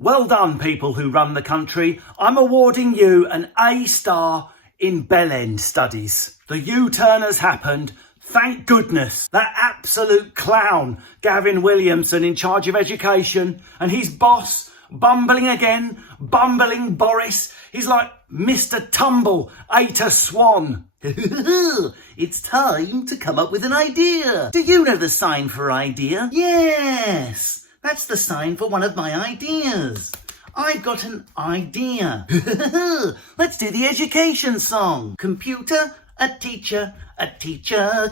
Well done, people who run the country. I'm awarding you an A star in Bell End studies. The U-turn has happened. Thank goodness. That absolute clown, Gavin Williamson, in charge of education, and his boss, bumbling again, bumbling Boris. He's like Mr. Tumble ate a swan. It's time to come up with an idea. Do you know the sign for idea? Yes, that's the sign for one of my ideas. I've got an idea. Let's do the education song. Computer, a teacher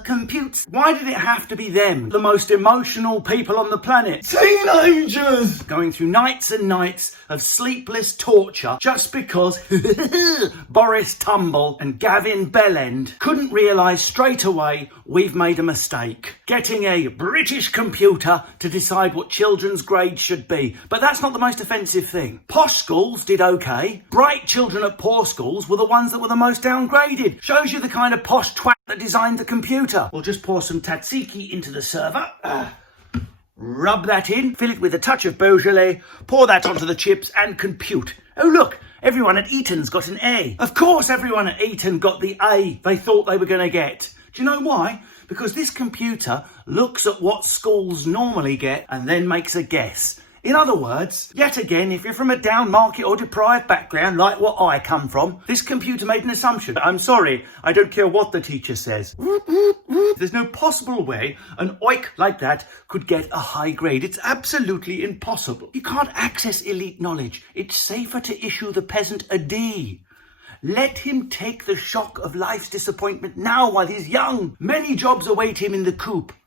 computes. Why did it have to be them, the most emotional people on the planet? Teenagers! Going through nights and nights of sleepless torture just because Boris Tumble and Gavin Bellend couldn't realise straight away we've made a mistake. Getting a British computer to decide what children's grades should be. But that's not the most offensive thing. Posh schools did okay. Bright children at poor schools were the ones that were the most downgraded. Shows you the kind of posh twat that designed the computer. We'll just pour some tzatziki into the server. Rub that in, fill it with a touch of Beaujolais, pour that onto the chips and compute. Oh look, everyone at Eton's got an A. Of course everyone at Eton got the A they thought they were going to get. Do you know why? Because this computer looks at what schools normally get and then makes a guess. In other words, yet again, if you're from a down market or deprived background like what I come from, this computer made an assumption. I'm sorry, I don't care what the teacher says. There's no possible way an oik like that could get a high grade. It's absolutely impossible. You can't access elite knowledge. It's safer to issue the peasant a D. Let him take the shock of life's disappointment now while he's young. Many jobs await him in the co-op,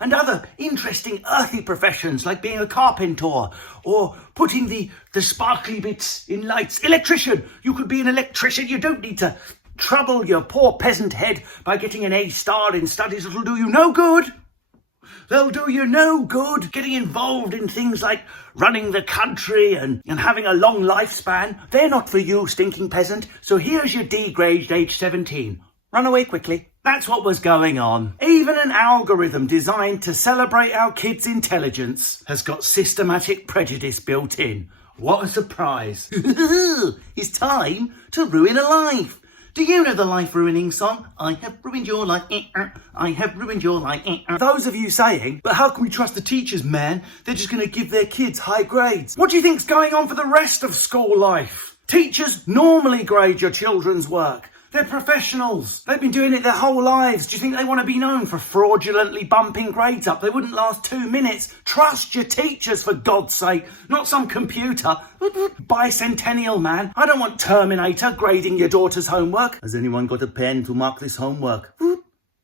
and other interesting earthy professions like being a carpenter or putting the sparkly bits in lights. Electrician. You could be an electrician. You don't need to trouble your poor peasant head by getting an A star in studies that'll do you no good. They'll do you no good. Getting involved in things like running the country and having a long lifespan. They're not for you, stinking peasant. So here's your D grade age 17. Run away quickly. That's what was going on. Even an algorithm designed to celebrate our kids' intelligence has got systematic prejudice built in. What a surprise. It's time to ruin a life. Do you know the life-ruining song? I have ruined your life. I have ruined your life. Those of you saying, but how can we trust the teachers, man? They're just going to give their kids high grades. What do you think's going on for the rest of school life? Teachers normally grade your children's work. They're professionals. They've been doing it their whole lives. Do you think they want to be known for fraudulently bumping grades up? They wouldn't last 2 minutes. Trust your teachers, for God's sake, not some computer. Bicentennial man. I don't want Terminator grading your daughter's homework. Has anyone got a pen to mark this homework?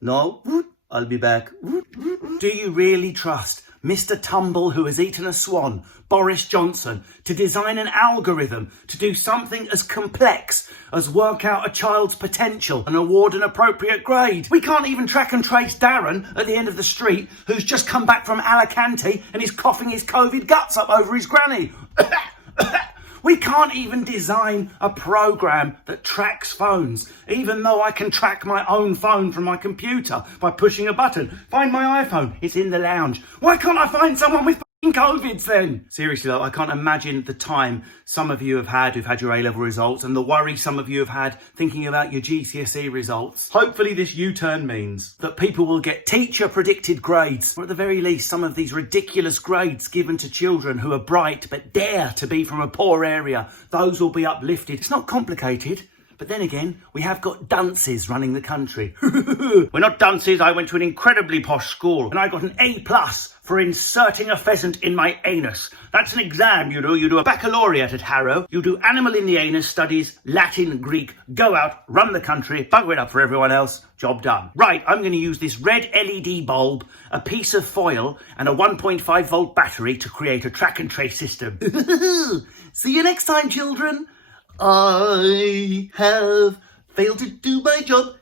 No? I'll be back. Do you really trust Mr. Tumble, who has eaten a swan, Boris Johnson, to design an algorithm to do something as complex as work out a child's potential and award an appropriate grade? We can't even track and trace Darren at the end of the street, who's just come back from Alicante and is coughing his COVID guts up over his granny. We can't even design a program that tracks phones, even though I can track my own phone from my computer by pushing a button. Find my iPhone, it's in the lounge. Why can't I find someone with COVIDs then? Seriously though, I can't imagine the time some of you have had who've had your A-level results and the worry some of you have had thinking about your GCSE results. Hopefully this U-turn means that people will get teacher predicted grades, or at the very least some of these ridiculous grades given to children who are bright but dare to be from a poor area. Those will be uplifted. It's not complicated. But then again, we have got dunces running the country. We're not dunces. I went to an incredibly posh school and I got an A+ for inserting a pheasant in my anus. That's an exam, you know. You do a baccalaureate at Harrow. You do animal in the anus studies, Latin, Greek. Go out, run the country, bugger it up for everyone else. Job done. Right, I'm going to use this red LED bulb, a piece of foil and a 1.5 volt battery to create a track and trace system. See you next time, children. I have failed to do my job.